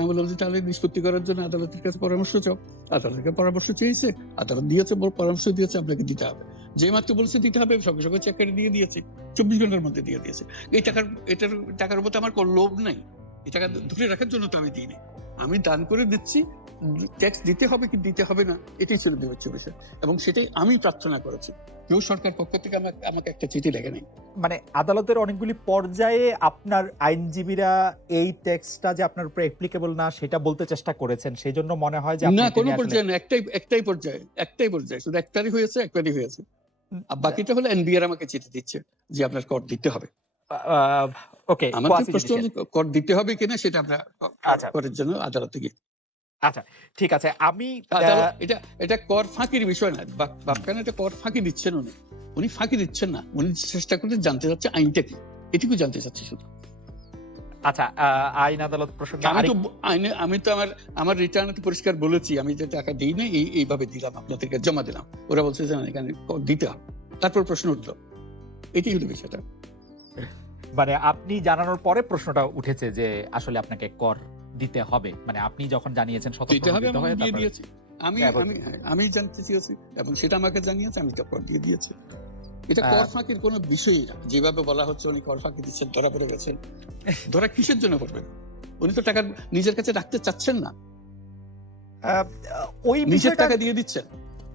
আমি বললাম যে, তাহলে নিষ্পত্তি করার জন্য আদালতের কাছে পরামর্শ চাও। আদালতের পরামর্শ চেয়েছে, আদালত দিয়েছে পরামর্শ দিয়েছে, আপনাকে দিতে হবে। যে মাত্র বলছে দিতে হবে, সঙ্গে সঙ্গে চেক করে দিয়ে দিয়েছে, চব্বিশ ঘণ্টার মধ্যে দিয়ে দিয়েছে। এই টাকার এটার টাকার উপর আমার কোনো লোভ নাই। এই টাকা ধরে রাখার জন্য তো আমি দিইনি। আমি দান করে দিচ্ছি ট্যাক্স দিতে হবে কি দিতে হবে না এটাই ছিল বিবেচ্য বিষয়। এবং সেটাই আমি প্রার্থনা করেছি। কেউ সরকার পক্ষ থেকে আমাকে আমাকে একটা চিঠি লেখে নাই। মানে আদালতের অনেকগুলি পর্যায়ে আপনার আইনজীবীরা এই টেক্সটটা যে আপনার উপরে অ্যাপ্লিকেবল না সেটা বলতে চেষ্টা করেছেন। সেই জন্য মনে হয় যে না কোনো পর্যায়ে না একটাই একটাই পর্যায়ে একটাই পর্যায়ে। শুধু একটারই হয়েছে একবারই হয়েছে। আর বাকিটা হলো এনবিআর আমাকে চিঠি দিচ্ছে যে আপনার কর দিতে হবে। ওকে প্রশ্ন কর দিতে হবে কিনা সেটা আমরা আচ্ছা। করের জন্য আদালতে গিয়ে। আচ্ছা ঠিক আছে। আমি এটা এটা কর ফাঁকির বিষয় না। বাপ- বাপখানে এটা কর ফাঁকি দিচ্ছেন উনি। উনি ফাঁকি দিচ্ছেন না। উনি চেষ্টা করতে জানতে চাচ্ছে আইনটা কি। এটুকু জানতে চাচ্ছি শুধু। আচ্ছা আইন আদালত প্রসঙ্গে আমি তো আইনে আমি তো আমার আমার রিটার্ন পরিষ্কার বলেছি। আমি যে টাকা দিই না এই এইভাবে দিলাম আপনাদেরকে জমা দিলাম। ওরা বলছে যে এখানে দিতে হবে। তারপর প্রশ্ন উঠল। এটাই হলো বিষয়টা। মানে আপনি জানানোর পরে প্রশ্নটা উঠেছে যে আসলে আপনাকে কর দিতে হবে। মানে আপনি যখন জানিয়েছেন দিতে হবে আমি দিয়ে দিয়েছি। আমি আমি আমি জানতে চেয়েছি এবং সেটা আমাকে জানিয়েছে আমি তো কর দিয়ে দিয়েছি। এটা কর ফাঁকির কোনো বিষয়ই না। যেভাবে বলা হচ্ছে উনি কর ফাঁকি দিচ্ছেন ধরা পড়ে গেছেন। ধরা কিসের জন্য পড়বেন উনি তো টাকা নিজের কাছে রাখতে চাচ্ছেন না। ওই নিজের টাকা দিয়ে দিচ্ছেন।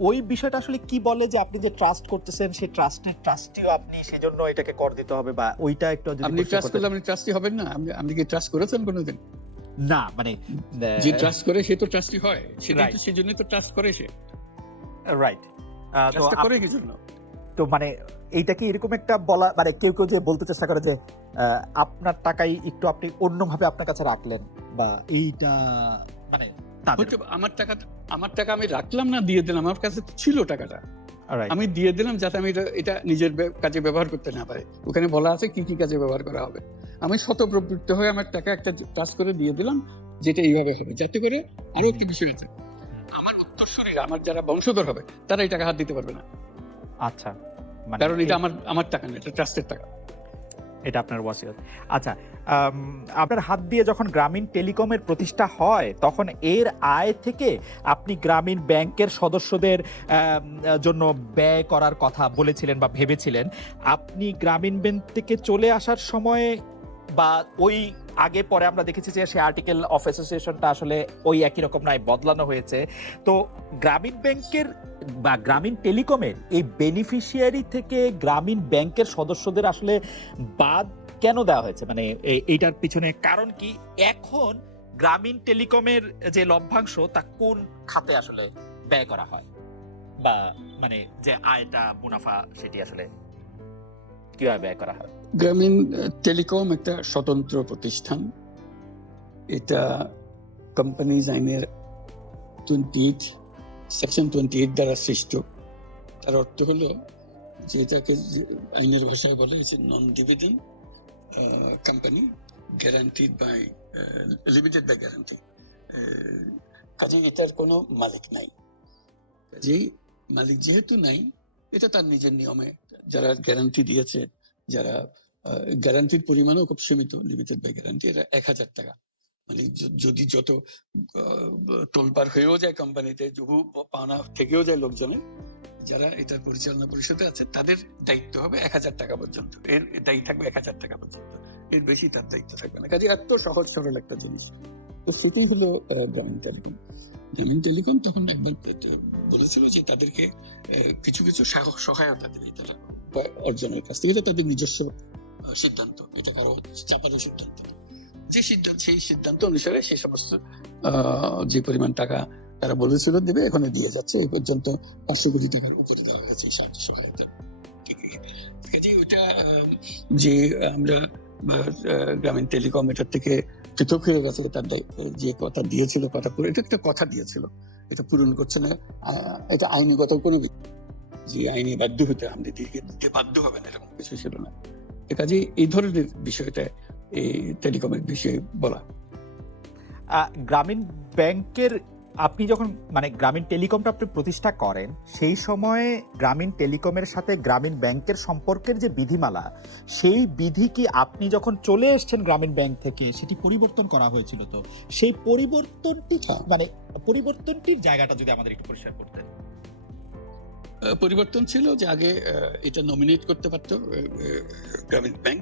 ওই বিষয়টা আসলে কি বলে যে আপনি যে ট্রাস্ট করতেছেন সেই ট্রাস্টের ট্রাস্টিও আপনি সেজন্য এটাকে কর দিতে হবে বা ওইটা একটু যদি আপনি ট্রাস্ট করলে আপনি ট্রাস্টি হবেন না। আপনি আপনি কি ট্রাস্ট করেছেন কোনোদিন? না মানে যে ট্রাস্ট করে সে তো ট্রাস্টি হয়। সেটাই তো Right. সেই জন্যই তো ট্রাস্ট করে সে। রাইট তো করে কি জন্য? তো মানে এইটা কি এরকম একটা বলা মানে কেউ কেউ যে বলতে চেষ্টা করে যে আপনার টাকাই একটু আপনি অন্যভাবে আপনার কাছে রাখলেন বা এইটা হয়তো আমার টাকা আমার টাকা আমি রাখলাম না দিয়ে দিলাম। আমার কাছে ছিল টাকাটা। আমি দিয়ে দিলাম যাতে আমি এটা নিজের কাজে ব্যবহার করতে না পারি। ওখানে বলা আছে কি কি কাজে ব্যবহার করা হবে। আমি শতপ্রবৃত্ত হয়ে আমার টাকা একটা ট্রাস্ট করে দিয়ে দিলাম যেটা এইভাবে হবে। যাতে করে আরও একটি বিষয় আছে। আমার উত্তরসূরিরা আমার যারা বংশধর হবে তারা এই টাকা হাত দিতে পারবে না। আচ্ছা। মানে কারণ এটা আমার আমার টাকা না এটা ট্রাস্টের টাকা। এটা আপনার ওয়াসিয়ত। আচ্ছা আপনার হাত দিয়ে যখন গ্রামীণ টেলিকমের প্রতিষ্ঠা হয়, তখন এর আয় থেকে আপনি গ্রামীণ ব্যাংকের সদস্যদের জন্য ব্যয় করার কথা বলেছিলেন বা ভেবেছিলেন। আপনি গ্রামীণ ব্যাংক থেকে চলে আসার সময় বা ওই আগে পরে আমরা দেখেছি যে সেই আর্টিকেল অফ অ্যাসোসিয়েশনটা আসলে ওই একই রকম নয়, বদলানো হয়েছে। তো গ্রামীণ ব্যাংকের বা গ্রামীণ টেলিকমের এই বেনিফিশিয়ারি থেকে গ্রামীণ ব্যাংকের সদস্যদের আসলে বাদ কেন দেওয়া হয়েছে? মানে এইটার পিছনে কারণ কি? এখন গ্রামীণ টেলিকমের যে লভ্যাংশ, তা কোন খাতে আসলে ব্যয় করা হয়? বা মানে যে আয়টা, মুনাফা, সেটি আসলে কীভাবে ব্যয় করা হয়? গ্রামীণ টেলিকম একটা স্বতন্ত্র প্রতিষ্ঠান। এটা কোম্পানিজ আইনের টোয়েন্টি সেকশন টোয়েন্টি এইট দ্বারা সৃষ্ট। তার অর্থ হলো যে এটাকে আইনের ভাষায় বলে যে non dividend company guaranteed by limited by guarantee কাজে এটার কোনো মালিক নাই। কাজেই মালিক যেহেতু নাই, এটা তার নিজের নিয়মে। যারা গ্যারান্টি দিয়েছে, যারা গ্যারান্টির পরিমাণও খুব সীমিত লিমিটেড বাই গ্যারান্টি এটা এক হাজার টাকা। মানে যদি যত টোলপার হয়েও যায় কোম্পানিতে জুহু পাওনা থেকেও যায় লোকজনের যারা এটার পরিচালনা পরিষদে আছে, তাদের দায়িত্ব হবে এক হাজার টাকা পর্যন্ত। এর দায়ী থাকবে এক হাজার টাকা পর্যন্ত। এর বেশি তার দায়িত্ব থাকবে না। কাজে এত সহজ সরল একটা জিনিস। তো সেটাই হলো গ্রামীণ টেলিকম। গ্রামীণ টেলিকম তখন একবার বলেছিল যে তাদেরকে কিছু কিছু সাহ- সহায়তা দেবে তারা অর্জনের কাছ থেকে তাদের নিজস্ব সিদ্ধান্ত। এটা কারও চাপানো সিদ্ধান্ত। যে সিদ্ধান্ত, সেই সিদ্ধান্ত অনুসারে সেই সমস্ত যে পরিমাণ টাকা তারা বলেছিল দেবে এখানে দিয়ে যাচ্ছে। এই পর্যন্ত পাঁচশো কোটি টাকার উপরে দেওয়া হয়েছে এই সাহায্য সহায়তা যে আমরা গ্রামীণ টেলিকম এটার থেকে পৃথক হয়ে গেছে তার যে কথা দিয়েছিল, কথা পুরো এটা একটা কথা দিয়েছিল। এটা পূরণ করছে না। এটা আইনগত কোনো যে আইনে বাধ্য হতে আপনি দিতে বাধ্য হবেন এরকম কিছু ছিল না। কাজে এই ধরনের বিষয়টা এই টেলিকমের বিষয়ে বলা। গ্রামীণ ব্যাংকের আপনি যখন মানে গ্রামীণ টেলিকমটা আপনি প্রতিষ্ঠা করেন সেই সময়ে গ্রামীণ টেলিকমের সাথে গ্রামীণ ব্যাংকের সম্পর্কের যে বিধিমালা সেই বিধি কি আপনি যখন চলে এসেছেন গ্রামীণ ব্যাংক থেকে সেটি পরিবর্তন করা হয়েছিল তো? সেই পরিবর্তনটি হ্যাঁ। মানে পরিবর্তনটির জায়গাটা যদি আমাদের একটু পরিষ্কার করতেন। পরিবর্তন ছিল যে আগে এটা নমিনেট করতে পারতো গ্রামীণ ব্যাংক।